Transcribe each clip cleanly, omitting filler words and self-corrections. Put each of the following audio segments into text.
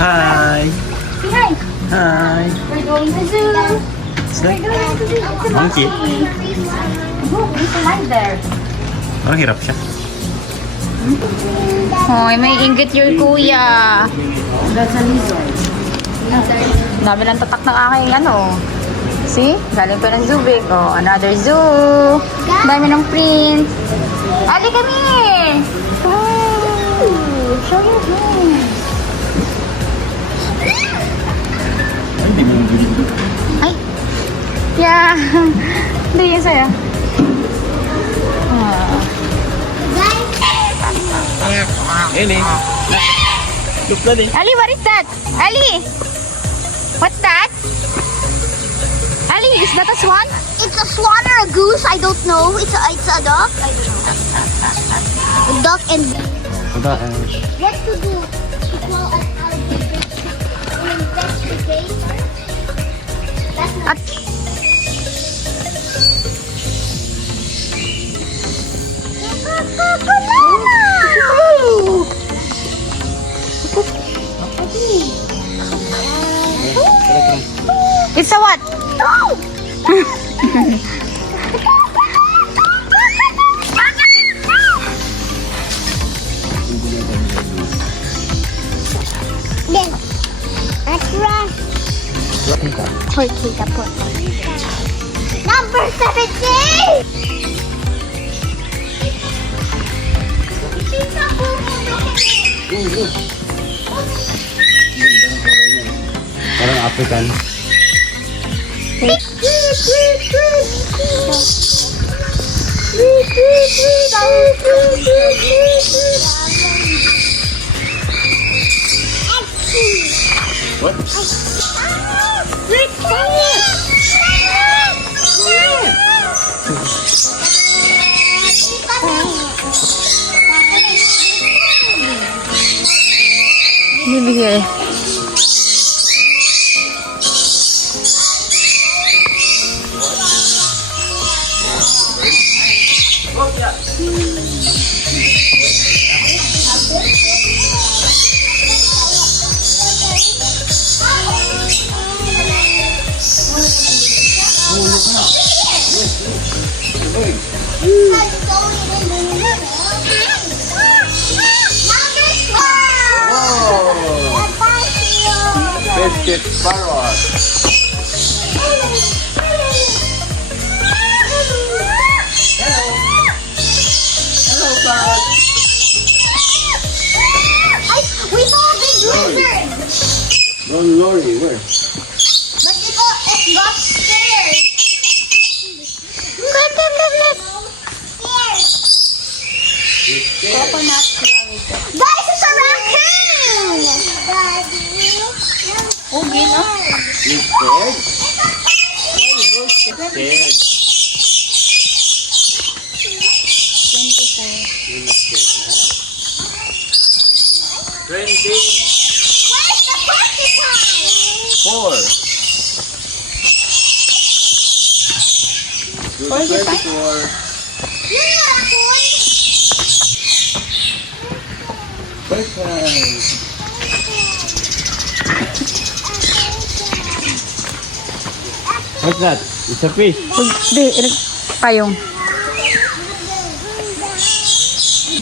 Hi. Hi. Hi. We're going to zoo. We're going to zoo. It's a monkey. Look, there's a light there. Parang hirap siya. Hoy, may inggit your kuya. That's a lizard. Dami lang tatak ng aking ano. See? Galing pa ng zoo, big. Oh, another zoo. Dami ng prints. Ali, come here. Oh, show your hand. Hindi mo yung Ay. Yeah. Hindi yun sa'yo. Ah. Ini. Look na din. Ali, what is that? Ali! What's that? Ali, is that a swan? It's a swan or a goose. I don't know. It's a duck. I don't know. A duck and Aba, what to do? Well, I'll investigate. That's not. It's a what? Then, extra. Tortilla pot. Number 17! parang African. What? Maybe here. Biscuit parrot. Hello, parrot. We saw a big lizard, Don't worry, where? but it got scared. Scared. Guys, it's a raccoon! Okay, no? You scared? Why you scared? Where's the porcupine? 24. Good, 24. You're a raccoon. Perfect. What's that? It's a fish. Hindi, payong.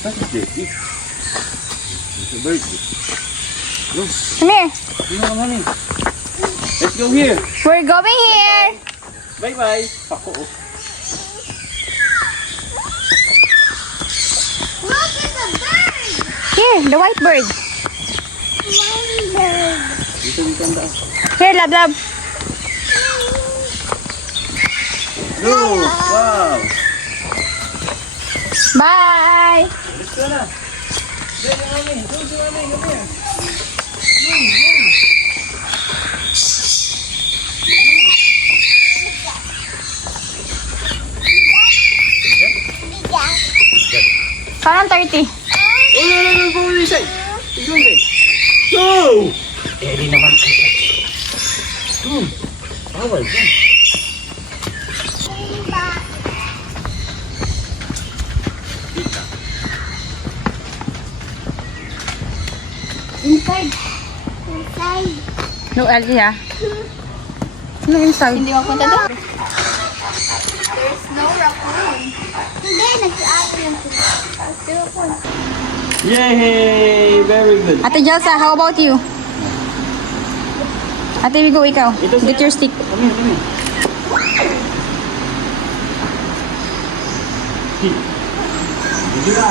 What is this? It's a bird. Look, Come here. you know, mommy. Let's go here. We're going here. Bye-bye. Ako. Look, it's a bird. Here, the white bird. Dito ang daan. Here, love, love. Go! Wow! Bye! Let's go na. Go, mami. Go, mami. Come here. Parang 30. Oh, no, go this side. Go this side. Go! Eh, di naman. Go. Bawal, go. Inside. Inside. No, Ellie, ha? No, inside. Hindi ako punta doon. There's no raccoon. Hindi, nag-aato lang sila. Raccoon. Yay! Very good. Ate Jelsa, how about you? Ate Wigo, ikaw. Get your stick. Come here, come here. Sige na.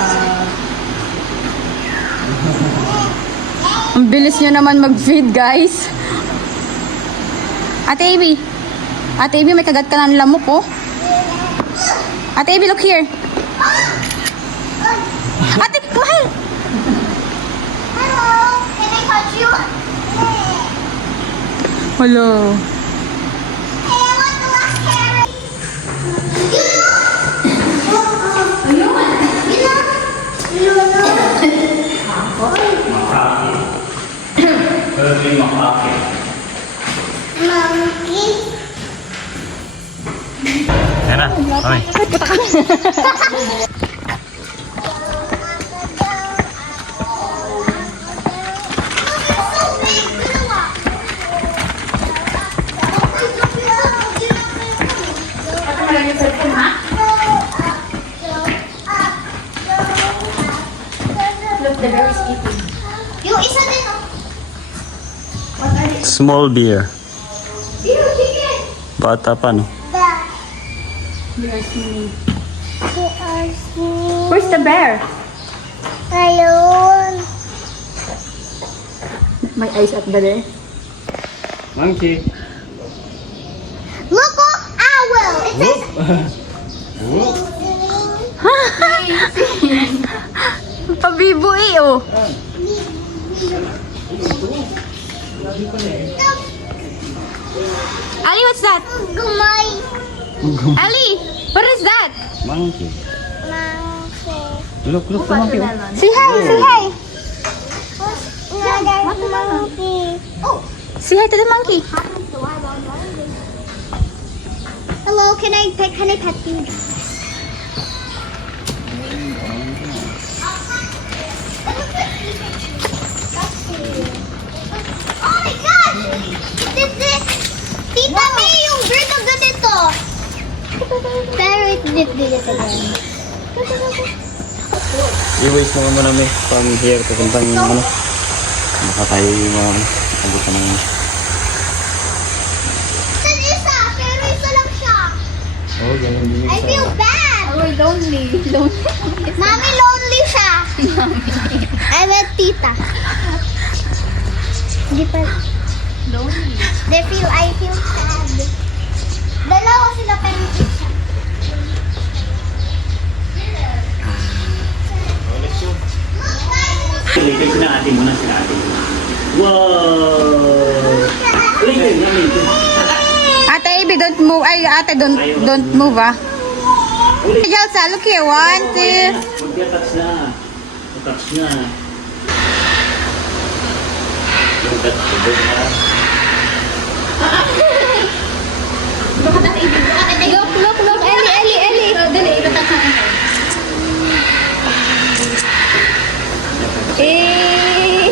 Ang bilis niya naman mag-feed, guys. Ate Abby. Ate Abby, may kagat ka ng lamok, oh. Ate Abby, look here. Ate, mahal. Hello, can I touch you? Hello. Hey, I want the last carrot. Monkey. Yan na. Okay. Yung isa din, oh. Small beer. Zero chicken. Bata pa, no? Where's the bear? Ayun. My eyes at the there. Monkey. Look, oh, owl. It says Whoop. Pabibo eh, oh. Ali, what's that? gumay. Ali, what is that? Monkey. Monkey. Look, the monkey. Say hi, say hi. Another monkey. Oh. Say hi to the monkey. Hello, can I pet you? Oh my God! This is Tita May, yung bird na ganito. Pero it did it again. I-waste mo muna may from here pupuntang ano. Baka tayo yung mga abot ka ng... Saan isa? Pero isa lang siya. Oh, ganun din yung I feel bad. Oh, lonely. Mami, lonely siya. I met Tita. Hindi pa. Lonely. I feel sad. Dalawa sila pero isa. Later sinaatin mo na, sinaatin mo. Wow! Later namin. Ate Abby, don't move. Ay, ate, don't move, ah. Jelsa, look here. 1, 2. Mag-touch na. Mag-touch na. Yung touch na. Look. Ellie. Dali, ibatak sa akin. Eh.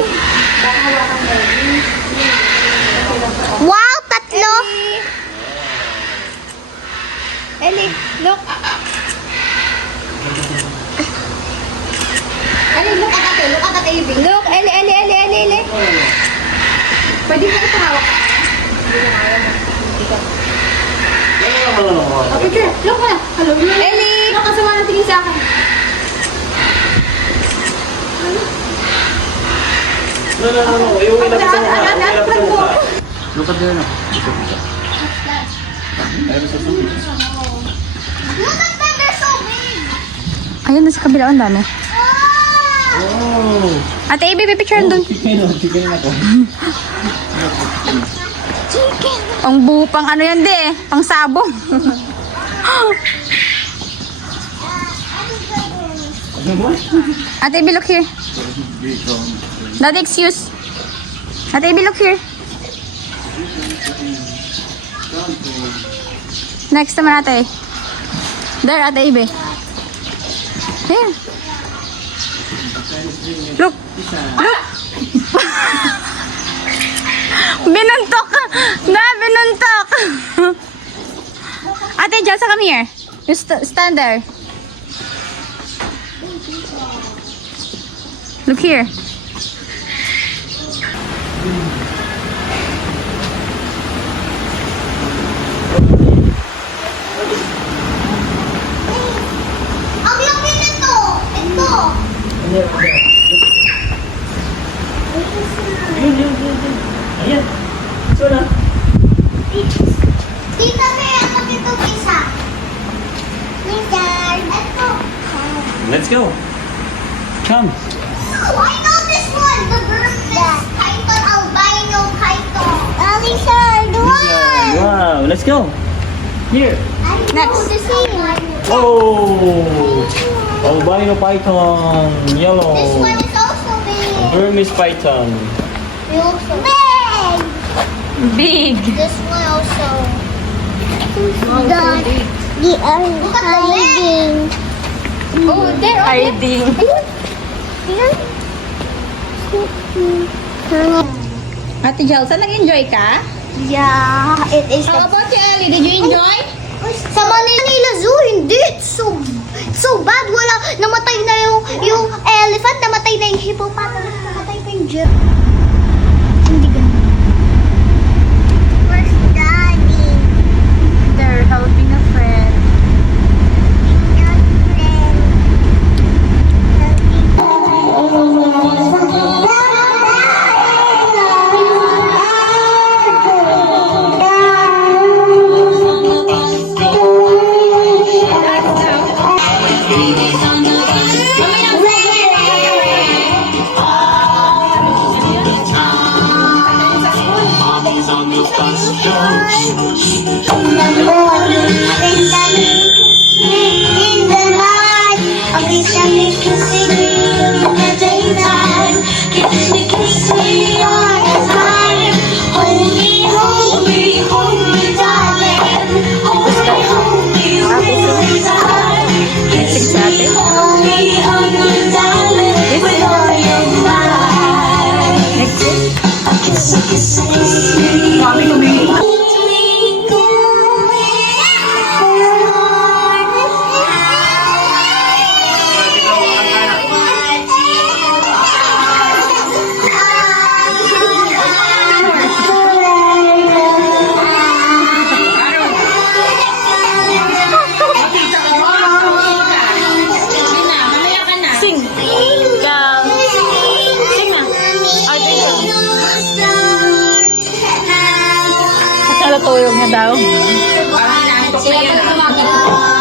Wow, tatlo. Ellie, look. Ellie, look at ate. Look at ate Abby. Look, Ellie. Pwede mo ito hawak. Okay, sure. Look na. Hello, Ellie. Look, kasama na tingin sa akin. No. Yung ilapit sa mukha. Yung ilapit sa mukha. Look at there now. Ayun sa tubig. Look at them, they're so big. Ayun, nasa kabila, ang dami. Oh! Ate, baby picture doon. Chicken ako. Pang pang ano yan, di. Pang sabong. Ate, look here. Daddy, excuse. Ate, look here. Next naman, ate. There, ate, Ibe. Here. Look. Look. Binuntok ka. Na, binuntok. Ate, Jelsa, come here. You stand there. Look here. Ang laki nito. Ito. Ayan. So na. Tita May, ang laki ito isa. Minsan. Ito. Let's go. Come. Oh, I know this one. The versus python, albino python. Alisa, the one. Wow, let's go. Here. Next. The same one. Oh! Albino python, yellow. This one is also big. Burmese python. They also big. Big. This one also. Look at the hiding. Oh, there. Hiding. Ate Jelsa, nag-enjoy ka? Yeah, it is. How about you, Ellie? Did you enjoy? Sa Manila Zoo, hindi. It's so bad. Wala. Namatay na yung elephant, namatay na yung hippopotamus, namatay pa yung giraffe. Hindi ganun. Where's Daddy? They're helping a friend. Sing. Go. Sing na. Natulog na daw. Parang inaantok na yan.